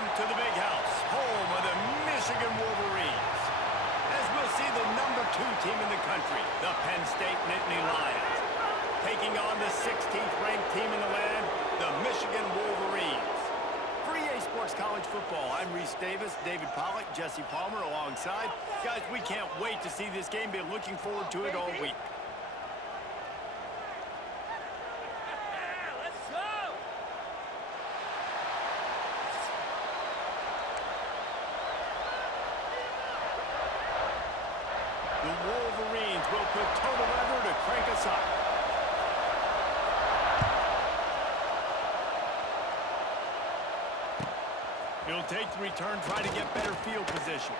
Welcome to the big house, home of the Michigan Wolverines. As we'll see the #2 team in the country, the Penn State Nittany Lions, taking on the 16th ranked team in the land, the Michigan Wolverines. For EA Sports College Football, I'm Reese Davis, David Pollack, Jesse Palmer alongside. Guys, we can't wait to see this game. Been looking forward to it all week. The Wolverines will put total effort to crank us up. He'll take the return, try to get better field position.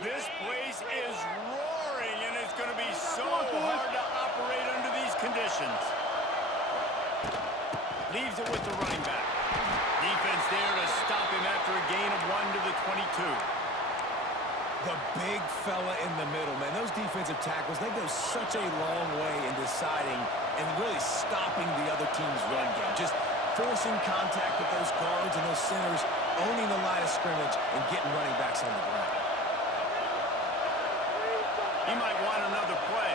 This place is roaring, and it's going to be so hard to operate under these conditions. Leaves it with the running back. Defense there to stop him after a gain of 1 to the 22. The big fella in the middle, man. Those defensive tackles, they go such a long way in deciding and really stopping the other team's run game. Just forcing contact with those guards and those centers, owning the line of scrimmage, and getting running backs on the ground. He might want another play.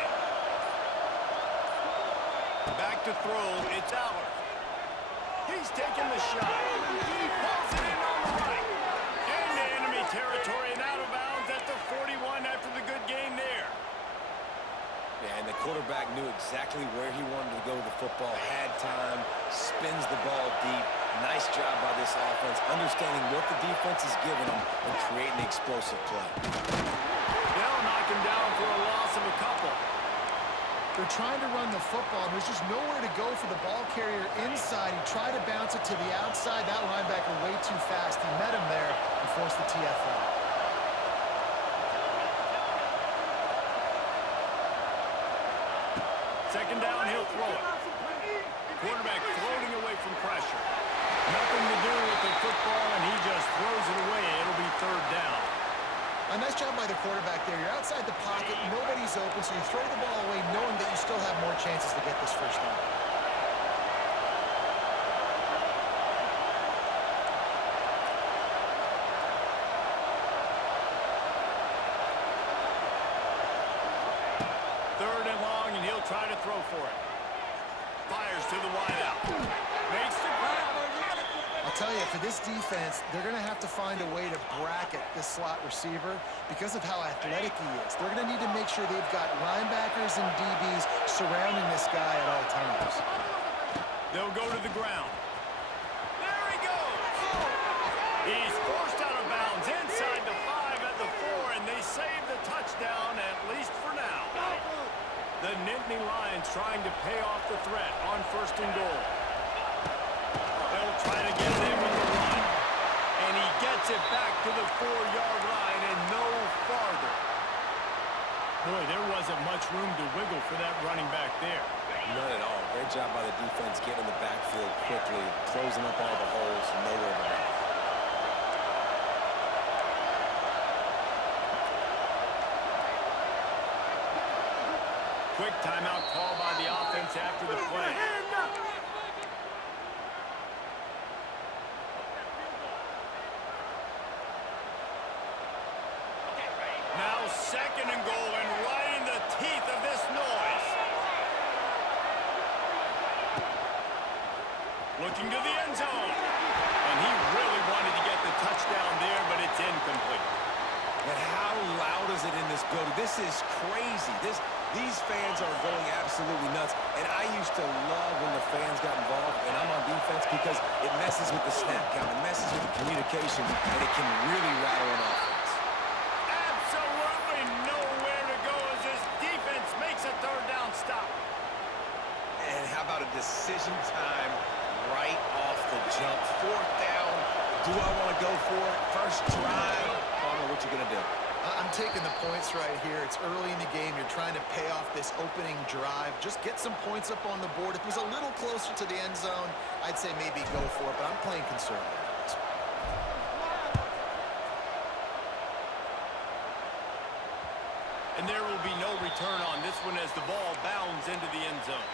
Back to throw. It's Aller. He's taking the shot. Pulls it in on the right. Into enemy territory and out of bounds at the 41 after the good game there. Yeah, and the quarterback knew exactly where he wanted to go with the football, had time, spins the ball deep. Nice job by this offense, understanding what the defense is giving them and creating the explosive play. They'll knock him down for a loss of a couple. They're trying to run the football. There's just nowhere to go for the ball carrier inside. He tried to bounce it to the outside. That linebacker way too fast. He met him there and forced the TFL. Second down, he'll throw it. Quarterback floating away from pressure. Nothing to do with the football, and he just throws it away. It'll be third down. A nice job by the quarterback there. You're outside the pocket, nobody's open, so you throw the ball away knowing that you still have more chances to get this first down. Third and long, and he'll try to throw for it. Fires to the wideout. Makes the grab. I'll tell you, for this defense, they're going to have to find a way to bracket this slot receiver because of how athletic he is. They're going to need to make sure they've got linebackers and DBs surrounding this guy at all times. They'll go to the ground. There he goes. He's forced out of bounds inside the 5 at the 4, and they save the touchdown, at least for now. The Nittany Lions trying to pay off the threat on first and goal. They'll try to get it in with the run. And he gets it back to the 4-yard line and no farther. Boy, there wasn't much room to wiggle for that running back there. None at all. Great job by the defense getting in the backfield quickly, closing up all the holes, nowhere to go. Quick timeout call by the offense after the play. Now second and goal, and right in the teeth of this this building. This is crazy. These fans are going absolutely nuts. And I used to love when the fans got involved, and I'm on defense because it messes with the snap count. It messes with the communication, and it can really rattle an offense. Absolutely nowhere to go as this defense makes a third down stop. And how about a decision time right off the jump? Fourth down. Do I want to go for it? First drive. Palmer, what you going to do? I'm taking the points right here. It's early in the game. You're trying to pay off this opening drive. Just get some points up on the board. If it was a little closer to the end zone, I'd say maybe go for it, but I'm playing conservative. And there will be no return on this one as the ball bounds into the end zone.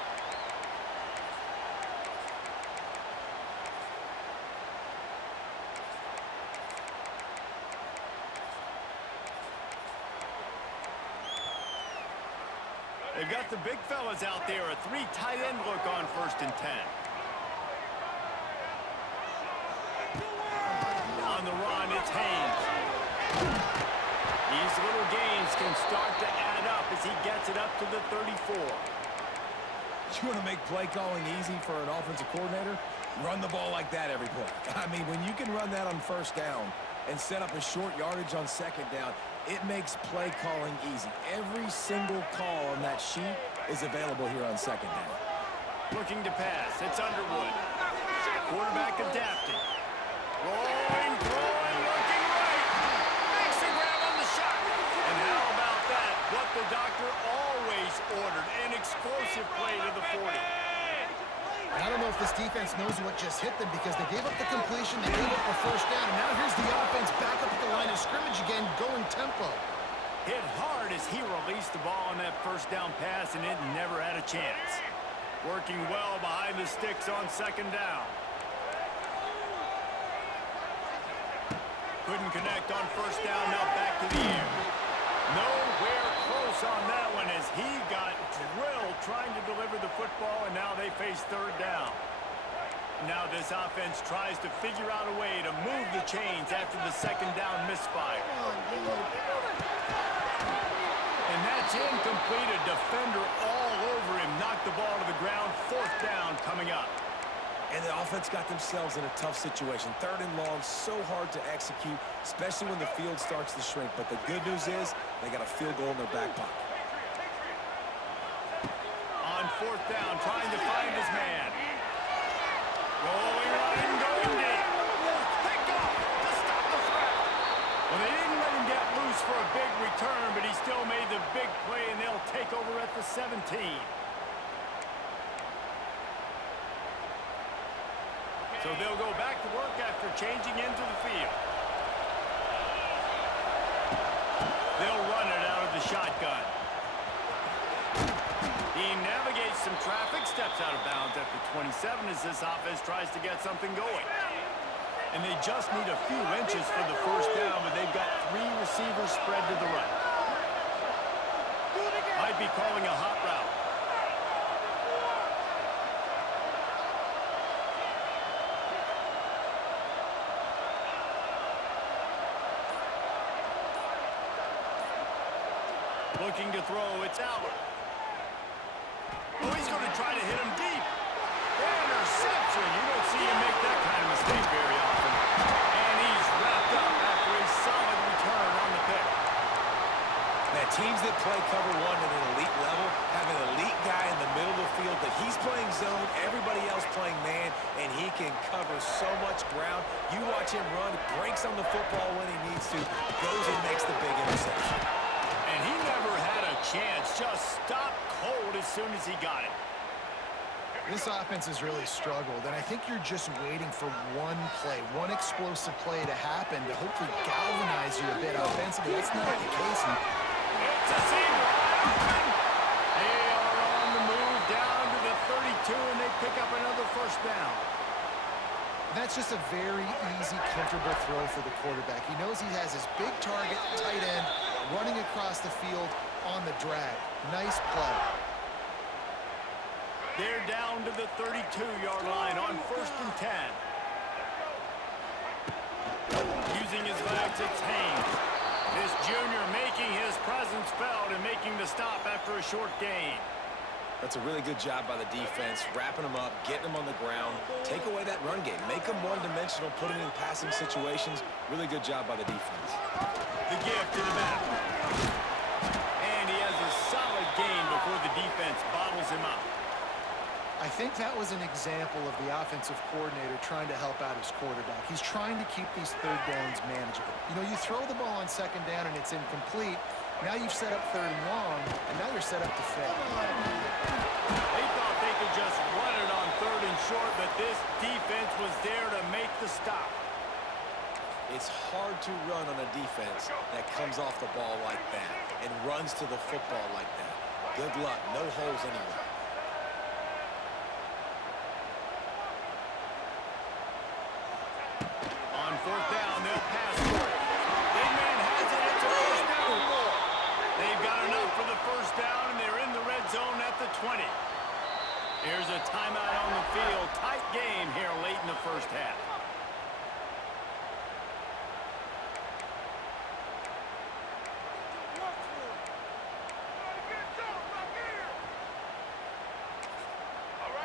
They've got the big fellas out there. A three tight end look on 1st and 10. On the run, it's Haynes. These little gains can start to add up as he gets it up to the 34. You want to make play calling easy for an offensive coordinator? Run the ball like that every play. I mean, when you can run that on 1st down and set up a short yardage on 2nd down, it makes play calling easy. Every single call on that sheet is available here on 2nd down. Looking to pass. It's Underwood. Quarterback adapting. Rolling, throwing, looking right. Makes the grab on the shot. And how about that? What the doctor always ordered. An explosive play to the 40. I don't know if this defense knows what just hit them because they gave up the completion, they gave up the 1st down, and now here's the offense back up at the line of scrimmage again, going tempo. Hit hard as he released the ball on that 1st down pass, and it never had a chance. Working well behind the sticks on 2nd down. Couldn't connect on 1st down, now back to the air. Nowhere close on that one as he got drilled trying to deliver the football, and now they face 3rd down. Now this offense tries to figure out a way to move the chains after the 2nd down misfire. And that's incomplete. A defender all over him. Knocked the ball to the ground. 4th down coming up. And the offense got themselves in a tough situation. 3rd and long, so hard to execute, especially when the field starts to shrink. But the good news is they got a field goal in their back pocket. On 4th down, trying to find his man. Rolling right and going deep. Pick off to stop the threat. Well, they didn't let him get loose for a big return, but he still made the big play, and they'll take over at the 17. So they'll go back to work after changing into the field. They'll run it out of the shotgun. He navigates some traffic, steps out of bounds at the 27 as this offense tries to get something going. And they just need a few inches for the 1st down, but they've got 3 receivers spread to the right. Might be calling a hot route. Looking to throw, it's Albert. Oh, he's going to try to hit him deep. Interception. You don't see him make that kind of mistake very often. And he's wrapped up after a solid return on the pick. Now, teams that play cover 1 at an elite level have an elite guy in the middle of the field that he's playing zone, everybody else playing man, and he can cover so much ground. You watch him run, breaks on the football when he needs to, goes and makes the big interception. And he never had a chance, just stopped cold as soon as he got it. This offense has really struggled, and I think you're just waiting for one play, one explosive play to happen to hopefully galvanize you a bit offensively. That's not the case. It's a seam wide open. They are on the move down to the 32, and they pick up another 1st down. That's just a very easy, comfortable throw for the quarterback. He knows he has his big target, tight end, running across the field on the drag. Nice play. They're down to the 32-yard line on 1st and 10. Using his legs, it's Haynes. This junior making his presence after a short gain. That's a really good job by the defense, wrapping them up, getting them on the ground, take away that run game, make them one-dimensional, put them in passing situations. Really good job by the defense. The gift to the back. And he has a solid gain before the defense bottles him up. I think that was an example of the offensive coordinator trying to help out his quarterback. He's trying to keep these third downs manageable. You know, you throw the ball on second down and it's incomplete. Now you've set up third and long, and now you're set up to fail. They thought they could just run it on third and short, but this defense was there to make the stop. It's hard to run on a defense that comes off the ball like that and runs to the football like that. Good luck. No holes anywhere. On fourth down, they'll pass for it. Big man has it. It's a first down or more. They've got enough for the first down, and they're in the red zone at the 20. Here's a timeout on the field. Tight game here late in the first half.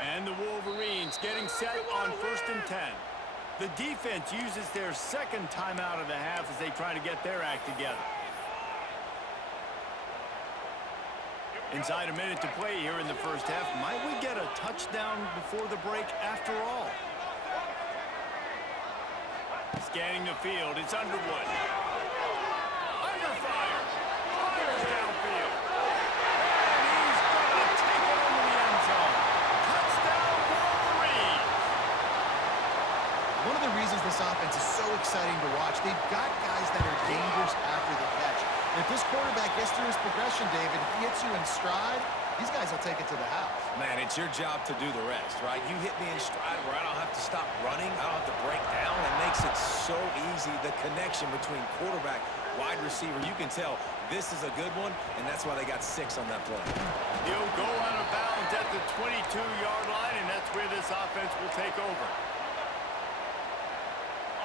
And the Wolverines getting set on 1st and 10. The defense uses their second timeout of the half as they try to get their act together. Inside a minute to play here in the first half. Might we get a touchdown before the break after all? Scanning the field, it's Underwood. Under fire. Fires downfield. And he's going to take it into the end zone. Touchdown, Wolverines. One of the reasons this offense is so exciting to watch, they've got guys that are dangerous after the catch. And if this quarterback gets through his progression, David, if he hits you in stride, these guys will take it to the house. Man, it's your job to do the rest, right? You hit me in stride where I don't have to stop running. I don't have to break down. It makes it so easy. The connection between quarterback, wide receiver, you can tell this is a good one, and that's why they got 6 on that play. He'll go out of bounds at the 22-yard line, and that's where this offense will take over.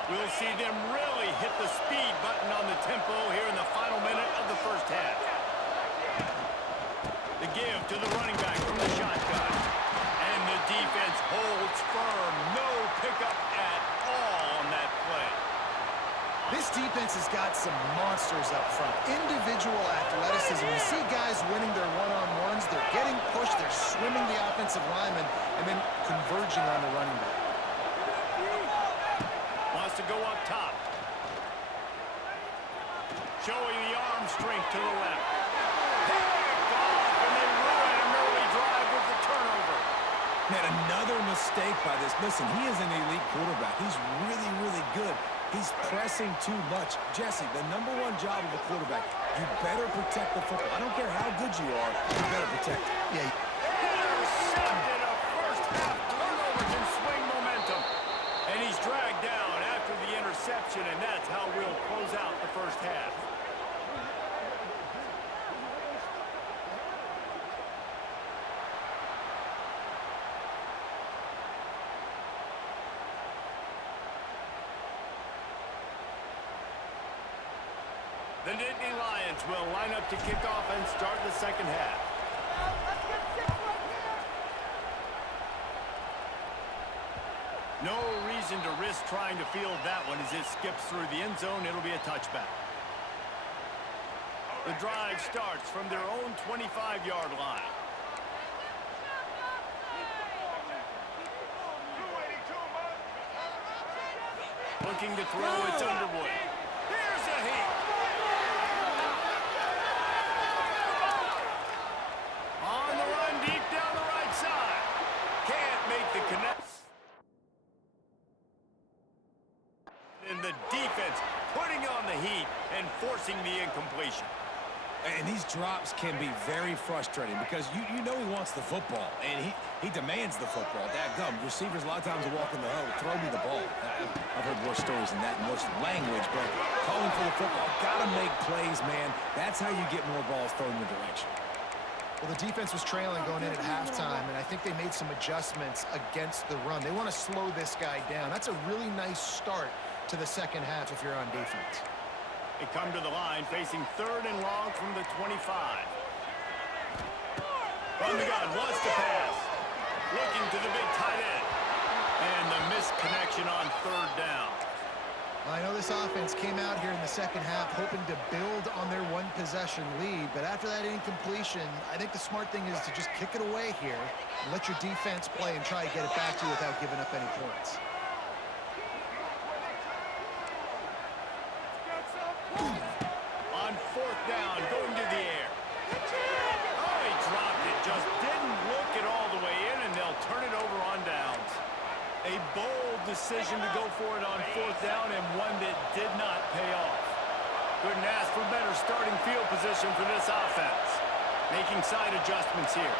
We'll see them really hit the speed button on the tempo here in the final minute of the first half. The give to the running back from the shotgun. And the defense holds firm. No pickup at all on that play. This defense has got some monsters up front. Individual athleticism. You see guys winning their one-on-ones. They're getting pushed. They're swimming the offensive lineman and then converging on the running back. Wants to go up top. Showing the arm strength to the left. Picked off, and they ruin an early drive with the turnover. Man, another mistake by this. Listen, he is an elite quarterback. He's really, really good. He's pressing too much. Jesse, the #1 job of a quarterback, you better protect the football. I don't care how good you are, you better protect it. Yeah. Intercepted. A first half turnover can swing momentum. And he's dragged down after the interception, and that's how we'll close out the first half. The Nittany Lions will line up to kick off and start the second half. No reason to risk trying to field that one as it skips through the end zone. It'll be a touchback. The drive starts from their own 25-yard line. Looking to throw, it's Underwood. Here's a heat. On the run, deep down the right side. Can't make the connect. And the defense putting on the heat and forcing the incompletion. And these drops can be very frustrating because you know he wants the football, and he demands the football. Dadgum, receivers a lot of times will walk in the hole, throw me the ball. I've heard worse stories than that and worse language, but calling for the football, gotta make plays, man. That's how you get more balls thrown in the direction. Well, the defense was trailing going in at halftime, and I think they made some adjustments against the run. They want to slow this guy down. That's a really nice start to the second half if you're on defense. They come to the line facing 3rd and long from the 25. From the gun, wants to pass. Looking to the big tight end. And the missed connection on third down. Well, I know this offense came out here in the second half hoping to build on their one-possession lead, but after that incompletion, I think the smart thing is to just kick it away here and let your defense play and try to get it back to you without giving up any points. On fourth down, going to the air. Oh, he dropped it. Just didn't look it all the way in, and they'll turn it over on downs. A bold decision to go for it on fourth down, and one that did not pay off. Couldn't ask for better starting field position for this offense. Making side adjustments here.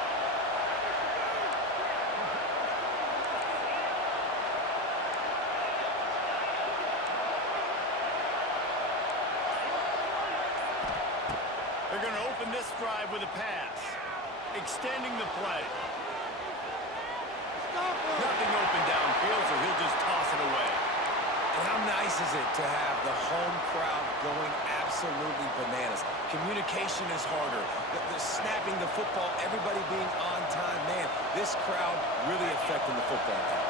They're going to open this drive with a pass. Extending the play. Nothing open downfield, so he'll just toss it away. And how nice is it to have the home crowd going absolutely bananas? Communication is harder. The snapping the football, everybody being on time. Man, this crowd really affecting the football game.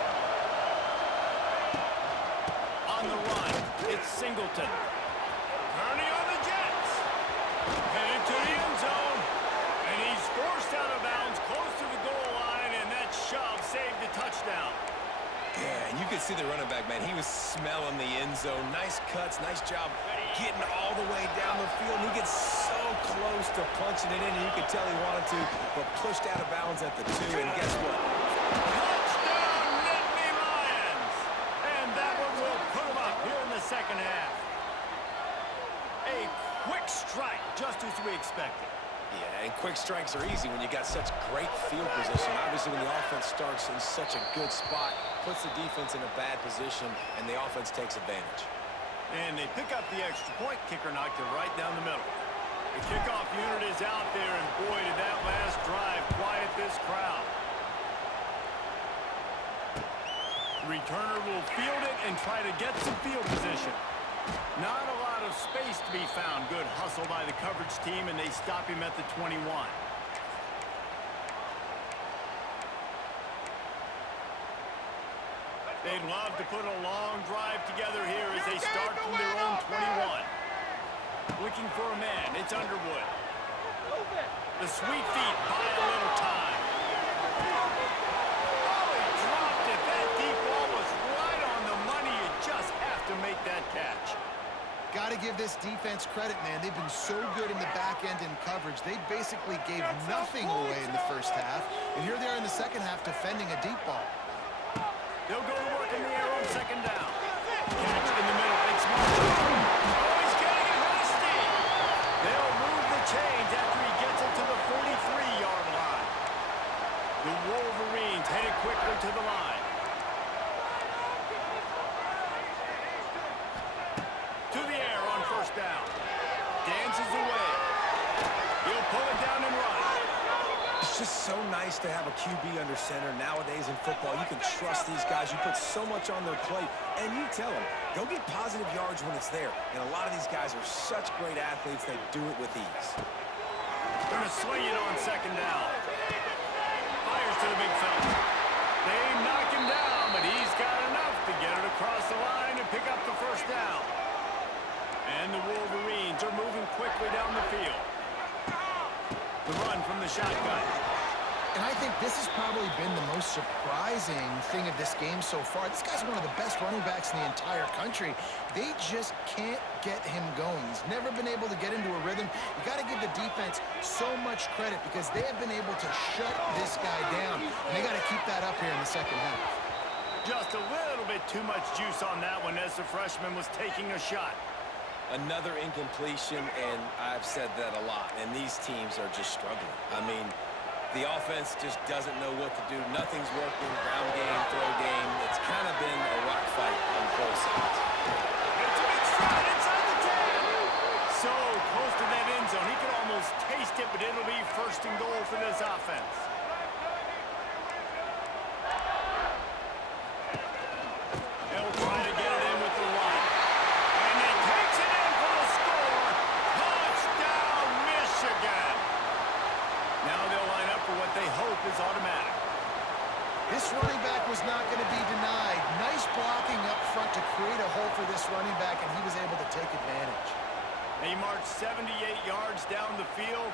On the run, it's Singleton. Turning on the Jets. Headed to the end zone. And he's forced out of bounds close to the goal line, and that shove saved the touchdown. Yeah, and you could see the running back, man. He was smelling the end zone. Nice cuts, nice job getting all the way down the field. And he gets so close to punching it in, and you could tell he wanted to, but pushed out of bounds at the 2, and guess what? Touchdown, Nittany Lions! And that one will put them up here in the second half. A quick strike, just as we expected. Yeah, and quick strikes are easy when you got such great field position. Obviously, when the offense starts in such a good spot, puts the defense in a bad position, and the offense takes advantage. And they pick up the extra point. Kicker knocked it right down the middle. The kickoff unit is out there, and boy, did that last drive quiet this crowd. The returner will field it and try to get some field position. Not a lot of space to be found. Good hustle by the coverage team, and they stop him at the 21. They'd love to put a long drive together here as they start from their own 21. Looking for a man. It's Underwood. The sweet feet buy a little time. Oh, he dropped it. That deep ball was right on the money. You just have to make that catch. Got to give this defense credit, man. They've been so good in the back end in coverage. They basically gave nothing away in the first half, and here they are in the second half defending a deep ball. They'll go to work in the air on second down. Catch in the middle. It's Marshall. Oh, he's getting it with a steam. They'll move the chains after he gets it to the 43-yard line. The Wolverines headed quickly to the line. To the air on first down. Dances away. He'll pull it down and run. It's just so nice to have a QB under center. Nowadays in football, you can trust these guys. You put so much on their plate, and you tell them, go get positive yards when it's there. And a lot of these guys are such great athletes, they do it with ease. Going to swing it on second down. Fires to the big fella. They knock him down, but he's got enough to get it across the line and pick up the first down. And the Wolverines are moving quickly down the field. The run from the shotgun. And I think this has probably been the most surprising thing of this game so far. This guy's one of the best running backs in the entire country. They just can't get him going. He's never been able to get into a rhythm. You got to give the defense so much credit because they have been able to shut this guy down. And they got to keep that up here in the second half. Just a little bit too much juice on that one as the freshman was taking a shot. Another incompletion, and I've said that a lot, and these teams are just struggling. I mean, the offense just doesn't know what to do. Nothing's working. Ground game, throw game. It's kind of been a rock fight on both sides. It's a big stride inside the 10. So close to that end zone. He could almost taste it, but it'll be first and goal for this offense. They'll try to get it in with the run. And he takes it in for the score. Touchdown, Michigan. Now was not going to be denied. Nice blocking up front to create a hole for this running back, and he was able to take advantage. He marched 78 yards down the field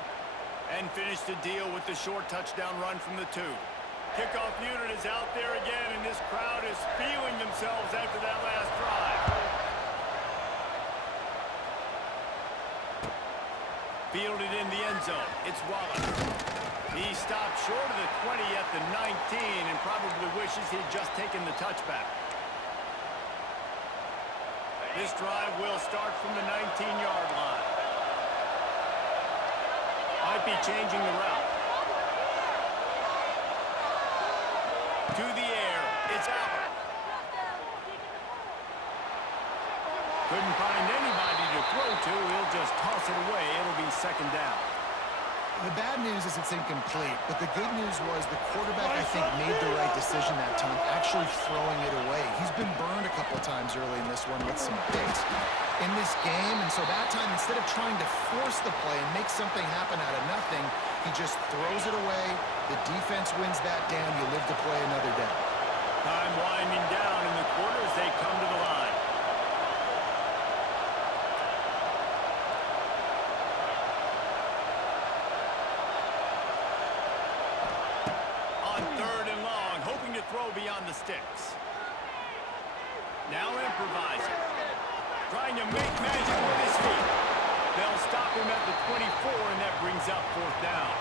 and finished the deal with the short touchdown run from the 2. Kickoff unit is out there again, and this crowd is feeling themselves after that last drive. Fielded in the end zone. It's Wallace. He stopped short of the 20 at the 19 and probably wishes he'd just taken the touchback. This drive will start from the 19-yard line. Might be changing the route. To the air. It's out. Couldn't find anybody to throw to. He'll just toss it away. It'll be second down. The bad news is it's incomplete, but the good news was the quarterback, I think, made the right decision that time, actually throwing it away. He's been burned a couple times early in this one with some picks in this game, and so that time, instead of trying to force the play and make something happen out of nothing, he just throws it away. The defense wins that down. You live to play another down. Time winding down in the quarter as they come to the line. Throw beyond the sticks. Now improvising. Trying to make magic with his feet. They'll stop him at the 24, and that brings up fourth down.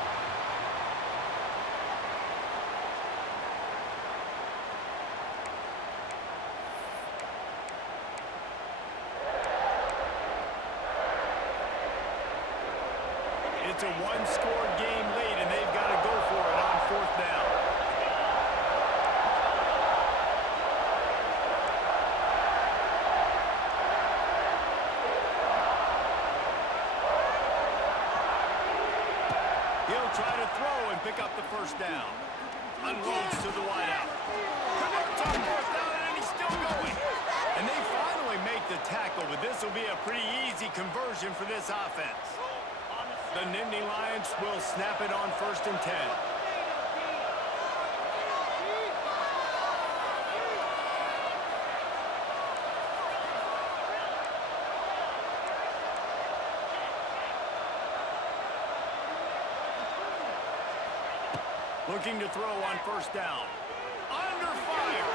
It's a one-score game late, and they've got to go for it on fourth down. Try to throw and pick up the first down. Unloads to the wideout. Converts on fourth down, and he's still going. And they finally make the tackle, but this will be a pretty easy conversion for this offense. The Nittany Lions will snap it on 1st and 10. Looking to throw on 1st down. Under fire.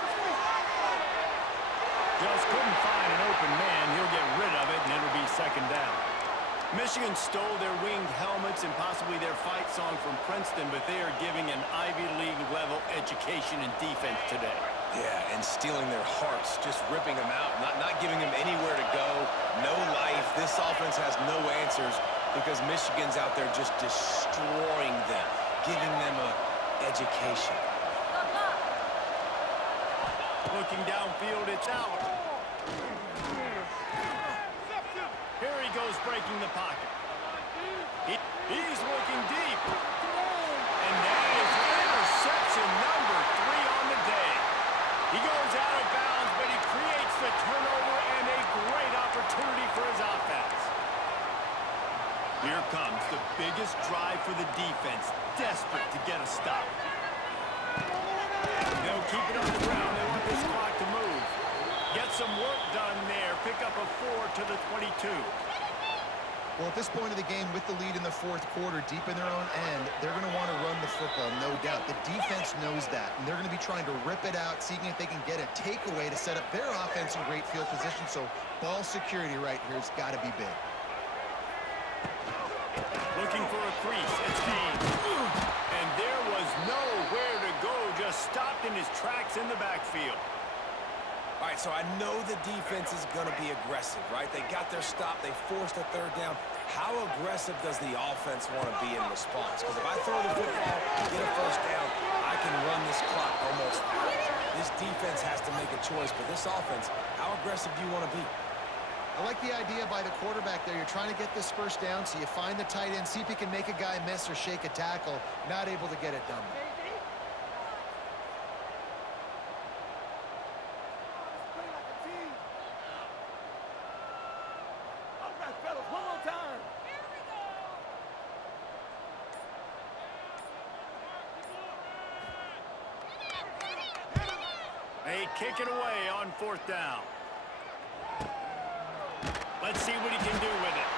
Just couldn't find an open man. He'll get rid of it, and it'll be second down. Michigan stole their winged helmets and possibly their fight song from Princeton, but they are giving an Ivy League level education and defense today. Yeah, and stealing their hearts, just ripping them out, not giving them anywhere to go, no life. This offense has no answers because Michigan's out there just destroying them, giving them a education. Looking downfield, it's out. Here he goes breaking the pocket. He's looking deep. And that is interception number 3 on the day. He goes out of bounds, but he creates the turnover and a great opportunity for his offense. Here comes the biggest drive for the defense, desperate to get a stop. They'll keep it on the ground. They want this clock to move. Get some work done there. Pick up a 4 to the 22. Well, at this point of the game, with the lead in the 4th quarter, deep in their own end, they're going to want to run the football, no doubt. The defense knows that, and they're going to be trying to rip it out, seeing if they can get a takeaway to set up their offense in great field position. So ball security right here has got to be big. Looking for a crease. It's Haynes. And there was nowhere to go. Just stopped in his tracks in the backfield. All right, so I know the defense is going to be aggressive, right? They got their stop. They forced a 3rd down. How aggressive does the offense want to be in response? Because if I throw the football, get a 1st down, I can run this clock almost out. This defense has to make a choice, but this offense, how aggressive do you want to be? I like the idea by the quarterback there. You're trying to get this 1st down, so you find the tight end, see if you can make a guy miss or shake a tackle. Not able to get it done. kick it away on 4th down. Let's see what he can do with it.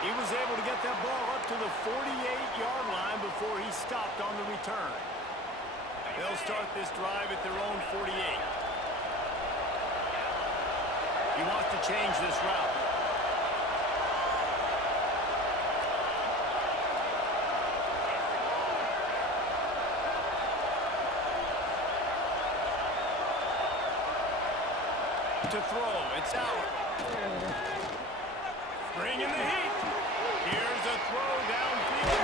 He was able to get that ball up to the 48-yard line before he stopped on the return. They'll start this drive at their own 48. He wants to change this route. To throw, it's out. Bringing the heat. Here's a throw downfield.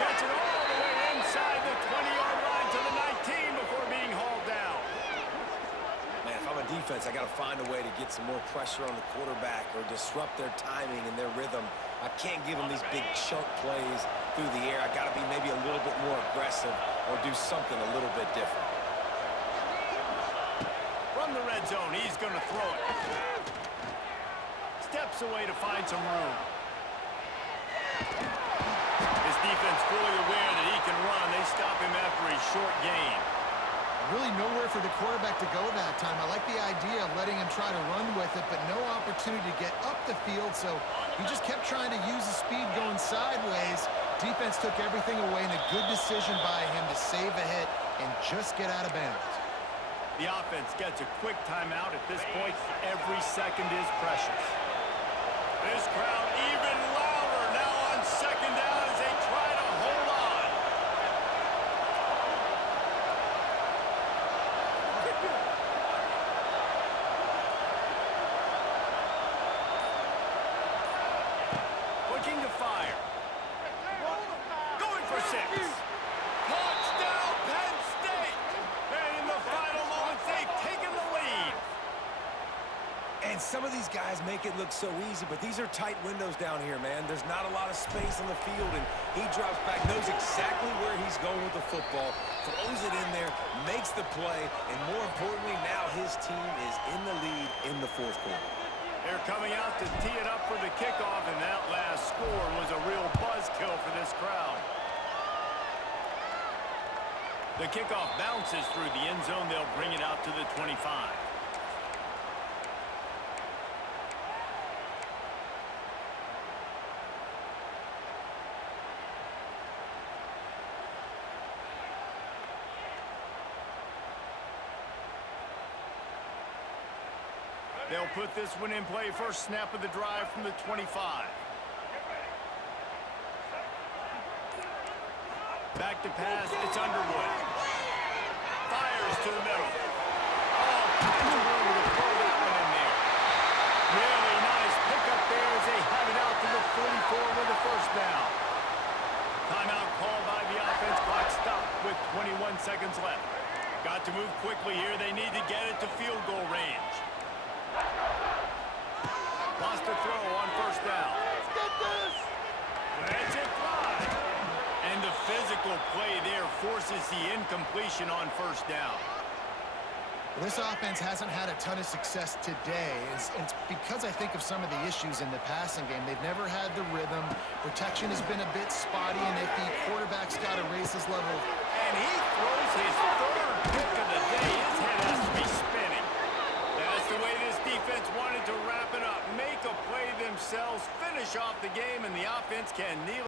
Gets it all the way inside the 20-yard line to the 19 before being hauled down. Man, if I'm a defense, I got to find a way to get some more pressure on the quarterback or disrupt their timing and their rhythm. I can't give them these big chunk plays through the air. I got to be maybe a little bit more aggressive or do something a little bit different. From the red zone, he's going to throw it. Steps away to find some room. His defense fully aware that he can run. They stop him after a short gain. Really nowhere for the quarterback to go that time. I like the idea of letting him try to run with it, but no opportunity to get up the field, so he just kept trying to use the speed going sideways. Defense took everything away, and a good decision by him to save a hit and just get out of bounds. The offense gets a quick timeout at this point. Every second is precious. This crowd even louder now on 2nd down as they try to hold on. Looking to fire. Going for 6. Touchdown, Penn State! And in the final moments, they've taken the lead. And some of these guys make it look so easy, but these are tight windows down here, man. There's not a lot of space on the field, and he drops back, knows exactly where he's going with the football, throws it in there, makes the play, and more importantly, now his team is in the lead in the 4th quarter. They're coming out to tee it up for the kickoff, and that last score was a real buzzkill for this crowd. The kickoff bounces through the end zone. They'll bring it out to the 25. They'll put this one in play. First snap of the drive from the 25. Back to pass. It's Underwood. Fires to the middle. Oh, finds a room to throw that one in there. Really nice pickup there as they have it out to the 44 with the first down. Timeout called by the offense. Clock stopped with 21 seconds left. Got to move quickly here. They need to get it to field goal range. Lost a throw on 1st down. Let's get this! Let's it fly. And the physical play there forces the incompletion on 1st down. Well, this offense hasn't had a ton of success today. It's because I think of some of the issues in the passing game. They've never had the rhythm. Protection has been a bit spotty, and if the quarterback's got to raise his level. And he throws his 3rd pick of the day. His head has to be spinning. That's the way this defense wanted to wrap it up. Make a play themselves, finish off the game, and the offense can kneel.